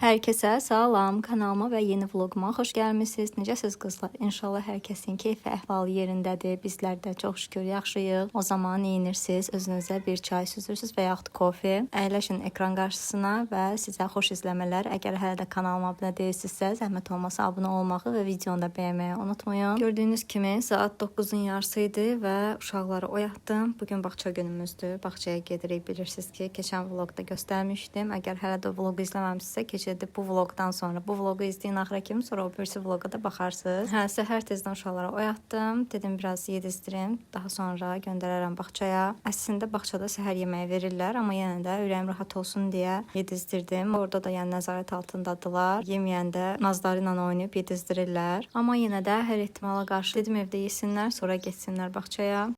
Herkese salam, kanalıma və yeni vloguma xoş gəlmisiniz. Necəsiz qızlar? İnşallah hər kəsin keyfi əhvalı yerindədir. Bizlər də çox şükür yaxşıyıq. O zaman neyinirsiniz? Özünüzə bir çay süzürsüz və yaxud kofe. Əyləşin ekran qarşısına və sizə xoş izləmələr. Əgər hələ də kanalıma abunə deyilsinizsə, zəhmət olmasa abunə olmağı və videonu da bəyənməyi unutmayın. Gördüyünüz kimi saat 9-un yarısı idi və uşaqları oyatdım. Bugün bağça günümüzdür. Bağçaya gedirik. Bilirsiniz ki, keçən vlogda göstərmişdim. Əgər hələ də vlogu izləməmisinizsə, keçirdi bu vlogdan sonra. Bu vlogu izləyin axıra kimi, sonra o birisi vloga da baxarsınız. Hə, səhər tezdən uşaqları oyatdım. Dedim biraz yedizdirim. Daha sonra göndərərəm bağçaya. Əslində bağçada səhər yeməyi verirlər, amma yenə də ürəyim rahat olsun deyə yedizdirdim. Orada da yəni nəzarət altındadılar. Yeməyəndə nazları ilə oynayıb yedizdirirlər. Amma yenə də hər ehtimala qarşı dedim evdə yesinlər, sonra getsinlər bağçaya.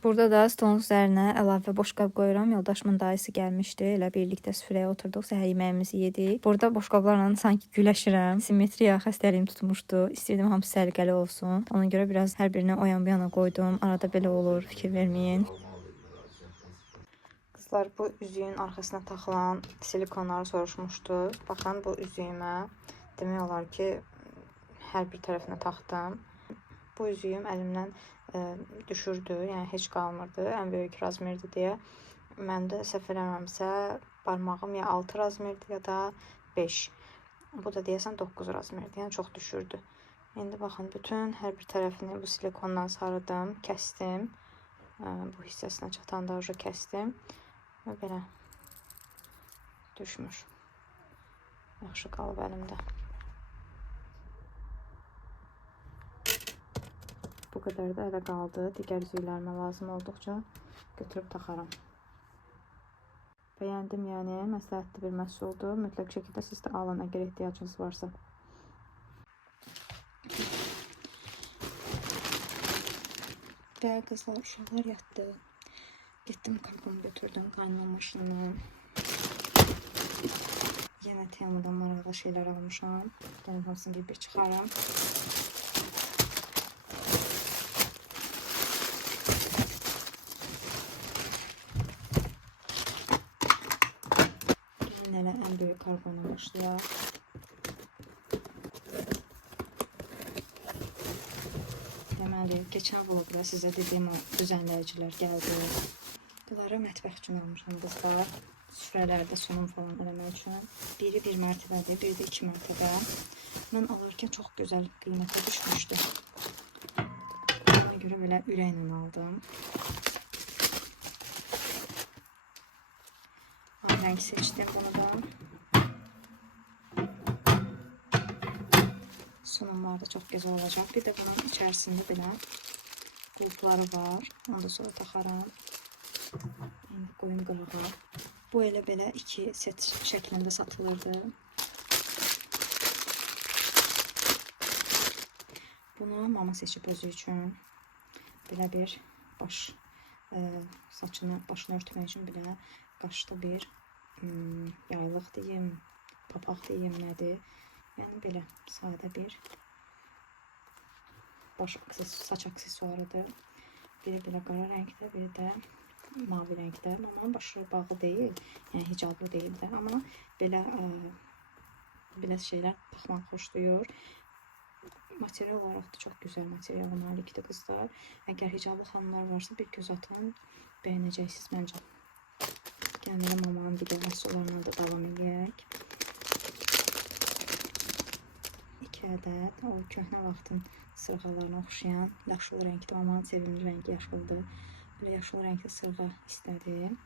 Burada da stolun üzərinə əlavə boşqab qoyuram. Yoldaşımın dayısı gəlmişdi. Elə birlikdə süfrəyə oturduq, səhər yeməyimizi yedik. Burada boşqablarla sanki güləşirəm. Simmetriya xəstəliyim tutmuşdu. İstəyirdim hamısı səliqəli olsun. Ona görə biraz hər birini o yan bu yana qoydum. Arada belə olur, fikir verməyin. Qızlar, bu üzüyün arxasına taxılan silikonları soruşmuşdu. Baxın, bu üzüyümə demək olar ki, hər bir tərəfinə taxdım. Bu üzüyüm əlimdən düşürdü, yəni heç qalmırdı, ən böyük razmerdir deyə. Mən də səhv eləməmsə barmağım ya 6 razmerdir ya da 5. Bu da deyəsən 9 razmerdir, yəni çox düşürdü. İndi baxın, bütün hər bir tərəfini bu silikondan sarıdım, kəstim. Bu hissəsinə çatanda uca kəstim və belə düşmür. Yaxşı qalıb əlimdə. Bu qədər də ələ qaldı. Digər üzüklərimə lazım olduqca götürüb taxaram. Bəyəndim, yəni məsləhətli bir məhsuldur. Mütləq şəkildə siz də alın, əgər ehtiyacınız varsa. Və qızlar, uşaqlar yatdı. Getdim karbomu götürdüm, qaynama maşınına. Yenə Temu'dan maraqlı şeylər almışam. Bunun hamısını bir çıxaram. En büyük karbonu başlayaq. Deməli, keçən vlogda sizə dediyim o düzənləyicilər gəldi. Bunları mətbəx üçün almışam qızlar. Süfrələrdə sunum falan eləmək üçün. Biri 1 mərtəbədir, biri də 2 mərtəbə. Mən alarkən çox gözəl qiymətə düşmüşdü. Ona görə belə ürəklə aldım. Renk seçtim bunu da. Sunumlar da çox gözəl olacaq. Bir də bunun içərisində belə qulpları var. Onu da sonra taxaram. İndi qoyun qırağa. Bu elə belə 2 set şəklində satılırdı. Bunu mama seçib özü üçün. Belə bir baş saçını, başını örtmək üçün belə qaşlı bir yaylıq deyim, papaq deyim, nədir? Yəni belə sadə bir saç aksesuarıdır. Biri belə qara rəngdə, biri də mavi rəngdə. Mamanın başı bağlı deyil, yəni hicablı deyil də, amma belə belə şeylər taxmaq xoşlayır. Material olaraq da çox gözəl materiala malikdir qızlar. Əgər hicablı xanımlar varsa bir göz atın, bəyənəcəksiniz məncə. Gəlin mamanın digər məhsullarına da davam edək. 2 ədəd o köhnə vaxtın sırğalarına oxşayan yaşıl rəngli, mamanın sevimli rəngi yaşıldır. Belə yaşıl rəngli sırğa istədim.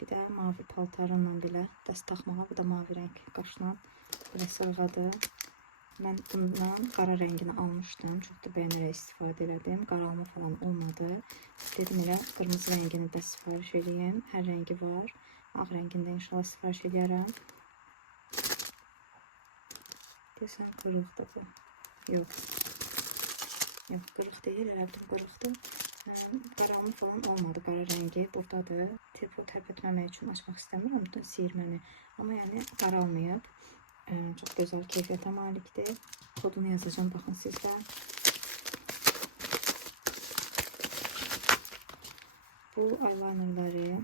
Bir də mavi paltarımla belə dəst taxmağa, bu da mavi rəng qaşla belə sırğadır. Mən bundan qara rəngini almışdım. Çox da bəyənərək istifadə elədim. Qaralma falan olmadı. Dedim elə qırmızı rəngini də sifariş edeyim. Hər rəngi var. Ağ rəngində inşallah sifariş edərəm. Deyəsən qırıqdır bu. Yox. Yox, qırıq deyil. Elə bildim qırıqdır. Qaralma falan olmadı. Qara rəngi buradadır. Telefon tərp etməmək üçün açmaq istəmirəm. Siyirməni. Amma yəni qaralmayıb. Çox gözəl keyfiyyətə malikdir. Kodunu yazacağım, baxın sizdə. Bu eyelinerləri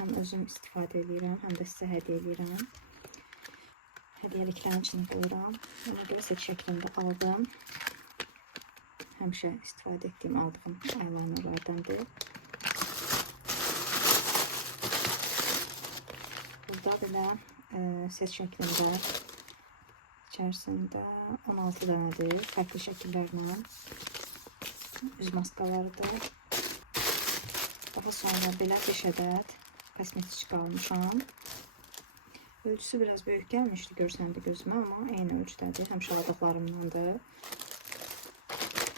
həm özüm istifadə edirəm, həm də sizə hədiyyə edirəm. Hədiyyəliklərin içini qoyuram. Ona görə set şəklində aldım. Həmişə istifadə etdiyim, aldığım eyelinerlardandır. Burada belə set şəklində içərisində 16 dənədir, fərqli şəkillərlə üz maskalarıdır. Daha sonra belə 5 ədəd kosmetik almışam. Ölçüsü biraz böyük gəlmişdi, görsəndə gözümə, amma eyni ölçüdədir, həmişələdıqlarımdandır.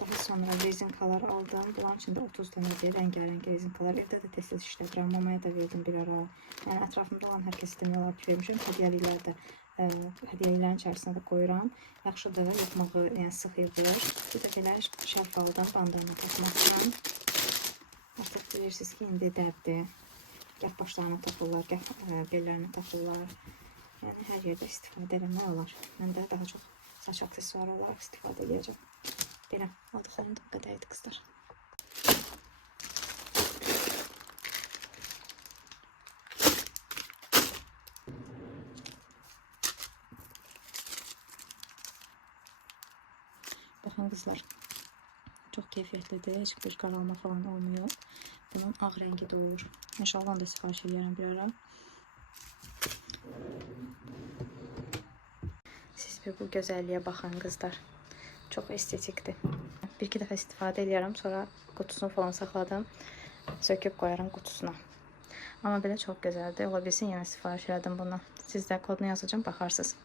Daha sonra rezinkalar aldım. Bunların içində 30 dənədir, rəngarəng rezinkalar. Evdə də tez-tez işlədirəm, mamaya da verdim bir ara. Yəni ətrafımda olan hər kəsə demək olar ki, vermişəm. Hədiyyəliklər də hədiyyəliklərin içərisinə də qoyuram. Yaxşıdır, yıxmağı, yəni sıx yığılır. Bir də belə şərf aldım, bandana taxmaq üçün. Artıq bilirsiniz ki, indi dəbdir. Gəh başlarına taxırlar, gəh bellərinə taxırlar. Yəni hər yerdə istifadə eləmək olar. Mən də daha çox saç aksesuarı olaraq istifadə edəcəm. Belə aldıqlarım da bu qədərdir qızlar. Baxın qızlar, çox keyfiyyətlidir, heç bir qaralma falan olmuyor. Bunun ağ rəngi də olur. İnşallah onu da sifariş edərəm bir ara. Siz bir bu gözəlliyə baxın qızlar. Çox estetikdir. Bir-iki dəfə istifadə edirəm, sonra qutusunu falan saxladım. Söküb qoyaram qutusuna. Amma belə çox gözəldir. Ola bilsin, yenə sifariş elədim bunu. Siz də kodunu yazacağım, baxarsınız.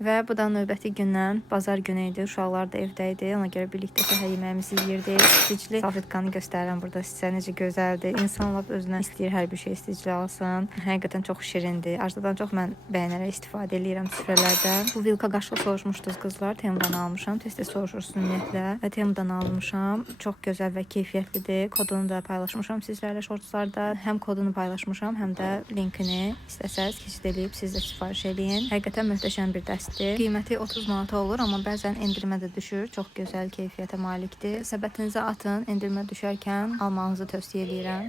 Və bu da növbəti gündən bazar günü idi. Uşaqlar da evdə idi. Ona görə birlikdə səhər yeməyimizi yeyirdik. İsticli salfetkanı göstərirəm burada sizə, necə gözəldir. İnsan lap özünə istəyir hər bir şey isticli alsın. Həqiqətən çox şirindir. Arzudan çox mən bəyənərək istifadə edirəm süfrələrdə. Bu vilka qaşıq soruşmuşdunuz qızlar. Temudan almışam. Tez-tez soruşursunuz ümumiyyətlə. Və Temudan almışam. Çox gözəl və keyfiyyətlidir. Kodunu da paylaşmışam sizlərlə şortlarda. Həm kodunu paylaşmışam, həm də linkini istəsəz keçid edib siz də sifariş eləyin. Həqiqətən möhtəşəm bir dəst. Qiyməti 30 manata olur, amma bəzən endirmə də düşür. Çox gözəl keyfiyyətə malikdir. Səbətinizə atın, endirmə düşərkən almanızı tövsiyə edirəm.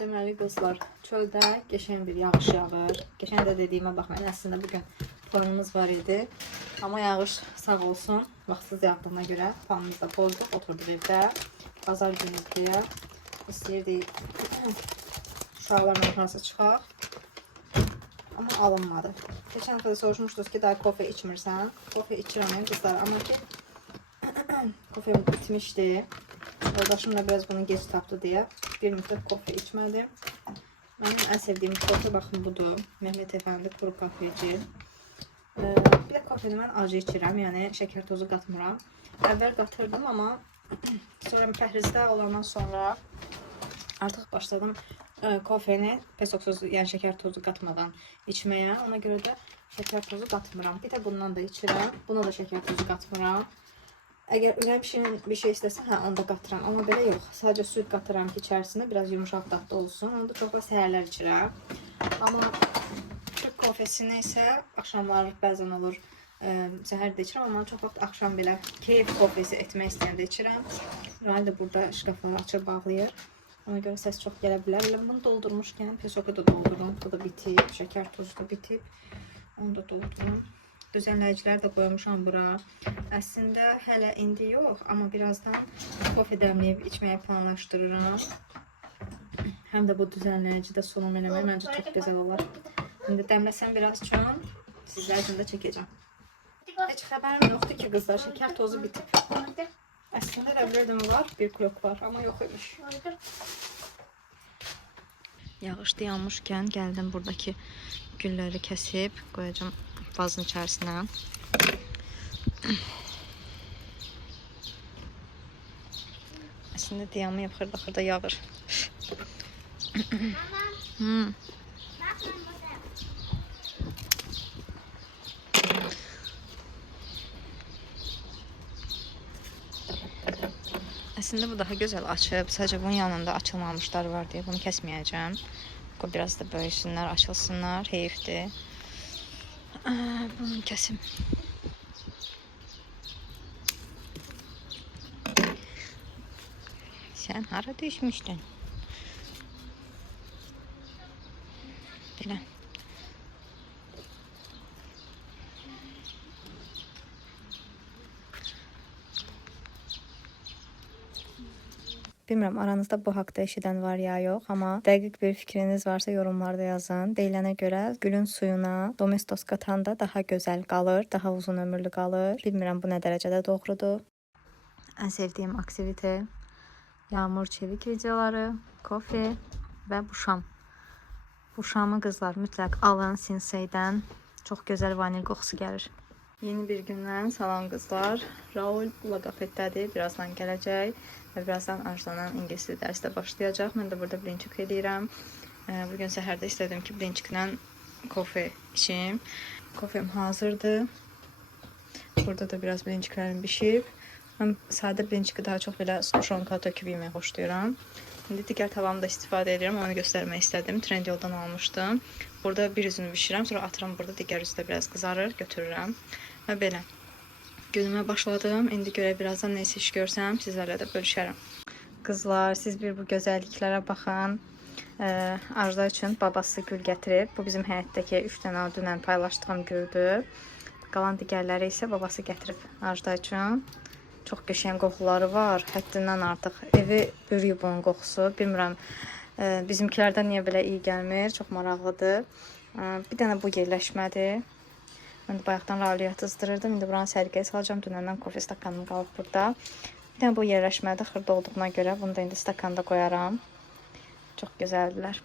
Deməli qızlar, çöldə qəşəng bir yağış yağır. Qəşəng də dediyimə baxmayın, əslində bugün planımız var idi. Amma yağış sağ olsun, vaxtsız yağdığına görə planımız da pozduq, oturduq evdə. Bazar günüdür. İstəyirdik uşaqlarla harasa çıxaq. Amma alınmadı. Keçən dəfə də soruşmuşdunuz ki, daha kofe içmirsən. Kofe içirəm qızlar, amma ki kofem bitmişdi. Yoldaşım da biraz bunu gec tapdı deyə bir müddət kofe içmədim. Mənim ən sevdiyim kofe baxın budur. Mehmet Efendi kuru kafeci. Bir də kofeni mən acı içirəm, yəni şəkər tozu qatmıram. Əvvəl qatırdım, amma sonra pəhrizdə olandan sonra artıq başladım kofeni pesoksuz, yəni şəkər tozu qatmadan içməyə. Ona görə də şəkər tozu qatmıram. Bir də bundan da içirəm. Buna da şəkər tozu qatmıram. Əgər ürək bir şey istəsə, onda qatıram. Amma belə yox. Sadəcə süd qatıram ki, içərisində biraz yumuşaq dadlı olsun. Onu da çox da səhərlər içirəm. Amma Türk kofesini isə axşamlar bəzən olur səhər də içirəm, amma çox vaxt axşam belə keyf kofesi etmək istəyəndə içirəm. Rahil də burada şkafları açıb bağlayır. Ona görə səs çox gələ bilər. Elə bunu doldurmuşkən pesoku da doldurum. Bu da bitib, şəkər tozu da bitib. Onu da doldurum. Düzənləyicilər də qoymuşam bura. Əslində hələ indi yox, amma birazdan kofe dəmləyib içməyə planlaşdırıram. Həm də bu düzənləyici də sunum eləmək məncə çox gözəl olar. İndi dəmləsəm biraz üçün sizlər üçün də çəkəcəm. Heç xəbərim yoxdur ki, qızlar, şəkər tozu bitib. Əslində elə bilirdim var, bir klok var, amma yox imiş. Yağış dayanmışkən gəldim buradakı gülləri kəsib qoyacağam vazın içərisinə. Əslində dayanmayıb, xırda-xırda yağır. Əslində bu daha gözəl açıb. Sadəcə bunun yanında açılmamışlar var deyə bunu kəsməyəcəm. Qoy biraz da böyüsünlər, açılsınlar. Heyifdir. Bunu kəsim. Sən hara düşmüşdün? Belə. Bilmirəm aranızda bu haqda eşidən var ya yox, amma dəqiq bir fikriniz varsa yorumlarda yazın. Deyilənə görə gülün suyuna domestos qatanda daha gözəl qalır, daha uzun ömürlü qalır. Bilmirəm bu nə dərəcədə doğrudur. Ən sevdiyim aktivite yağmur çevik videoları, kofe və bu şam. Bu şamı qızlar mütləq alın Sinsei'dən. Çox gözəl vanil qoxusu gəlir. Yeni bir gündən salam qızlar. Raul logopedədir, birazdan gələcək və birazdan Arzu'nun ingilis dili dərsi də başlayacaq. Mən də burada blinçik edirəm. Bugün səhərdə istədim ki, blinçiklə kofe içim. Kofem hazırdır. Burada da biraz blinçiklərim bişib. Mən sadə blinçiki daha çox belə tuşonka töküb yemək xoşlayıram. İndi digər tavamda istifadə edirəm, onu göstərmək istədim. Trendyoldan almışdım. Burada bir üzünü bişirəm, sonra atıram burada, digər üzü də biraz qızarır, götürürəm. Və belə. Günümə başladım. İndi görə birazdan neysə iş görsəm, sizlərlə də bölüşərəm. Qızlar, siz bir bu gözəlliklərə baxın. Arzu üçün babası gül gətirib. Bu bizim həyətdəki 3 dənə dünən paylaşdığım güldür. Qalan digərləri isə babası gətirib Arzu üçün. Çox qəşəng qoxuları var, həddindən artıq. Evi bürüyüb onun qoxusu. Bilmirəm, bizimkilərdən niyə belə iyi gəlmir, çox maraqlıdır. Bir dənə bu yerləşmədir. Mən də bayaqdan Raul'u yatızdırırdım. İndi buranı sərgiyə salacağım. Dünəndən kofe stakanım qalıb burada. Bir dənə bu yerləşmədə xırda olduğuna görə bunu da indi stakanda qoyaram. Çox gözəldirlər.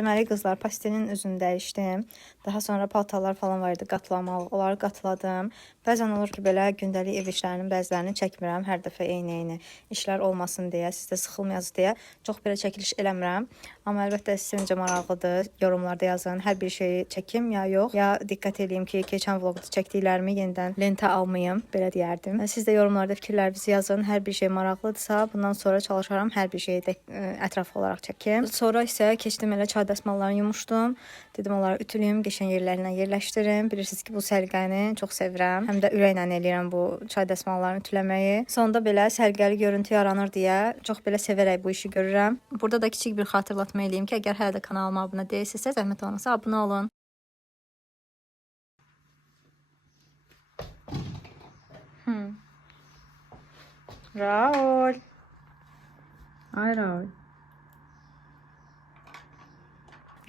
Deməli qızlar, pastelin üzünü dəyişdim. Daha sonra paltarlar falan var idi qatlamalı. Onları qatladım. Bəzən olur ki, belə gündəlik ev işlərinin bəzilərini çəkmirəm. Hər dəfə eyni işlər olmasın deyə, siz də sıxılmayasınız deyə çox belə çəkiliş eləmirəm. Amma əlbəttə sizin necə maraqlıdır, yorumlarda yazın. Hər bir şeyi çəkim ya yox, ya diqqət edeyim ki, keçən vloqda çəkdiklərimi yenidən lentə almayım, belə deyərdim. Siz də yorumlarda fikirlərinizi yazın. Hər bir şey maraqlıdırsa, bundan sonra çalışaram hər bir şeyi ətraflı olaraq çəkim. Sonra isə keçdim elə çay dəsmallarını yumuşdum. Dedim onları ütüləyim, qəşəng yerlərinə yerləşdirim. Bilirsiniz ki, bu səliqəni çox sevirəm. Həm də ürəklə eləyirəm bu çay dəsmallarını ütüləməyi. Sonda belə səliqəli görüntü yaranır deyə çox belə sevərək bu işi görürəm. Burada da kiçik bir xatırlatma eləyim ki, əgər hələ də kanalıma abunə deyilsinizsə, zəhmət olmasa abunə olun. Raul. Ay Raul.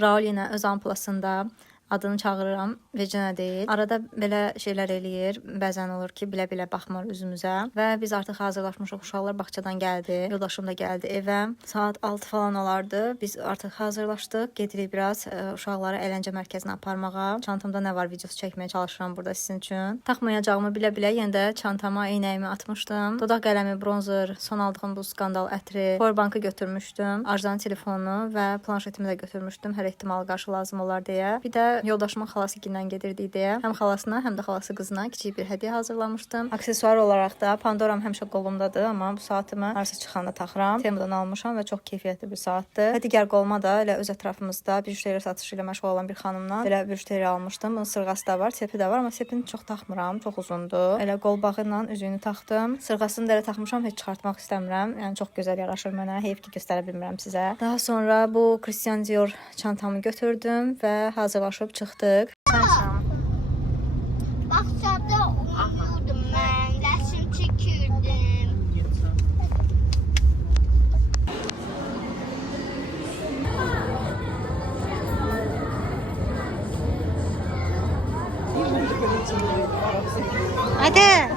Raul yenə öz ampulasında adını çağırıram, vecinə deyil. Arada belə şeylər eləyir. Bəzən olur ki, bilə-bilə baxmır üzümüzə. Və biz artıq hazırlaşmışıq. Uşaqlar bağçadan gəldi. Yoldaşım da gəldi evə. Saat 6 falan olardı. Biz artıq hazırlaşdıq. Gedirik biraz uşaqları əyləncə mərkəzinə aparmağa. Çantamda nə var videosu çəkməyə çalışıram burada sizin üçün. Taxmayacağımı bilə-bilə yenə də çantama eynəyimi atmışdım. Dodaq qələmi, bronzer, son aldığım bu skandal ətri, powerbankı götürmüşdüm. Arjan telefonu və planşetimi də götürmüşdüm. Hər ehtimal qarşı lazım olar deyə. Bir də yoldaşımın xalası gindən gedirdik deyə həm xalasına, həm də xalası qızına kiçik bir hədiyyə hazırlamışdım. Aksesuar olaraq da Pandoram həmişə qolumdadır, amma bu saatımı harasa çıxanda taxıram. Temudan almışam və çox keyfiyyətli bir saatdır. Və digər qoluma da elə öz ətrafımızda bijuteri satışı ilə məşğul olan bir xanımdan belə bijuteri almışdım. Bunun sırğası da var, sepi də var, amma sepini çox taxmıram, çox uzundur. Elə qol bağı ilə üzüyünü taxdım. Sırğasını da elə taxmışam, heç çıxartmaq istəmirəm. Yəni çox gözəl yaraşır mənə. Heyf ki, göstərə bilmirəm sizə. Daha sonra bu Christian Dior çantamı götürdüm və hazırlaşıb çıxdıq. Bağçada oynuyordum ben, resim çekirdim. Hadi.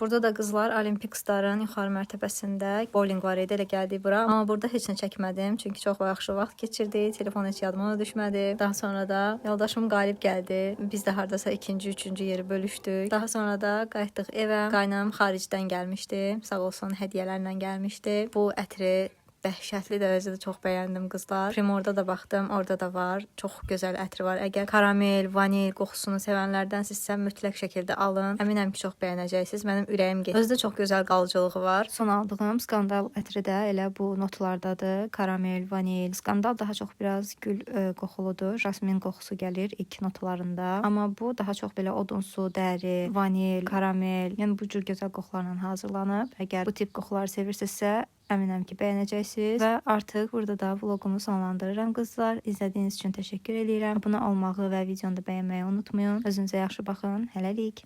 Burada da qızlar Olimpiksların yuxarı mərtəbəsində bowling var idi, elə gəldik bura. Amma burada heç nə çəkmədim, çünki çox yaxşı vaxt keçirdik. Telefon heç yadıma düşmədi. Daha sonra da yoldaşım qalib gəldi. Biz də hardasa ikinci, üçüncü yeri bölüşdük. Daha sonra da qayıtdıq evə. Qaynam xaricdən gəlmişdi. Sağ olsun, hədiyyələrlə gəlmişdi. Bu ətri dəhşətli dərəcədə çox bəyəndim qızlar. Primorda da baxdım, orada da var. Çox gözəl ətri var. Əgər karamel, vanil qoxusunu sevənlərdənsinizsə mütləq şəkildə alın. Əminəm ki, çox bəyənəcəksiniz. Mənim ürəyim getdi. Özü də çox gözəl qalıcılığı var. Son aldığım skandal ətri də elə bu notlardadır. Karamel, vanil. Skandal daha çox biraz gül qoxuludur. Jasmin qoxusu gəlir ilk notlarında. Amma bu daha çox belə odunsu, dəri, vanil, karamel. Yəni bu cür gözəl qoxularla hazırlanıb. Əgər bu tip qoxuları sevirsinizsə, əminəm ki, bəyənəcəksiniz. Və artıq burada da vloqumu sonlandırıram qızlar. İzlədiyiniz üçün təşəkkür edirəm. Abunə olmağı və videonu da bəyənməyi unutmayın. Özünüzə yaxşı baxın. Hələlik.